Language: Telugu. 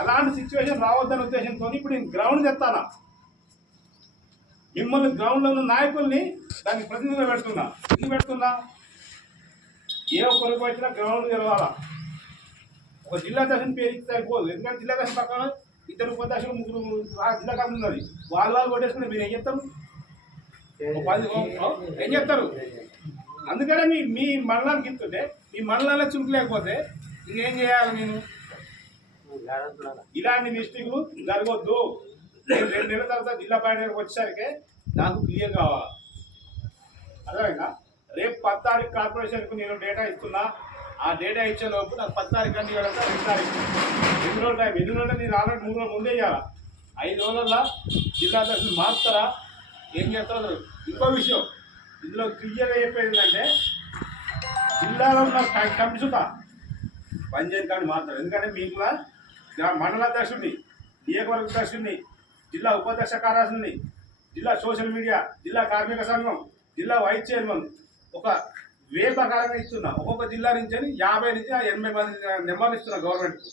అలాంటి సిచ్యువేషన్ రావద్దనే ఉద్దేశంతో ఇప్పుడు నేను గ్రౌండ్ తెస్తానా, మిమ్మల్ని గ్రౌండ్లో ఉన్న నాయకుల్ని దానికి ప్రతినిధిగా పెడుతున్నా. ఎందుకు పెడుతున్నా, ఏ ఒక్కరికి వచ్చినా గ్రౌండ్ గెలవాలా. ఒక జిల్లా దర్శనం పేరు సరిపోదు, ఎందుకంటే జిల్లా దర్శనం పక్కన ఇద్దరు ఉపదర్శకులు ముగ్గురు జిల్లా కాదు ఉన్నది, వాళ్ళు కొట్టేసుకుంటే మీరు ఏం చేస్తారు, ఏం చేస్తారు. అందుకనే మీ మండలానికి ఇస్తుంటే మీ మండలాల్లో చురుకు లేకపోతే ఇంకేం చేయాలి. నేను ఇలాంటి మిస్టేక్లు జరగొద్దు. నేను 2 నెలల తర్వాత జిల్లా పార్టీ వచ్చేసరికి నాకు క్లియర్ కావాలి. అర్థమైందా? రేపు 10 తారీఖు కార్పొరేషన్కు నేను డేటా ఇస్తున్నా. ఆ డేటా ఇచ్చే లోపు నాకు 10 తారీఖు అంటే ఇవ్వడం 2 తారీఖు 2 రోజులు టైం. 2 రోజులు నేను ఆల్రెడీ 3 రోజులు ముందే ఇవ్వాలి. 5 రోజుల్లో జిల్లా దర్శనం మారుతారా, ఏం చేస్తారో. ఇంకో విషయం ఇందులో క్లియర్గా చెప్పేది ఏంటంటే, జిల్లాలో ఉన్న కమిషన్గా పనిచేయని కానీ మారుతారు. ఎందుకంటే మీకు మండల అధ్యక్షుడిని, నియోజకవర్గ అధ్యక్షుడిని, జిల్లా ఉపాధ్యక్ష కార్యదర్శిని, జిల్లా సోషల్ మీడియా, జిల్లా కార్మిక సంఘం, జిల్లా వైస్ చైర్మన్ ఒక వే ప్రకారంగా ఇస్తున్నా. ఒక్కొక్క జిల్లా నుంచి 50 నుంచి 80 మంది నెంబర్లు ఇస్తున్నా గవర్నమెంట్కు.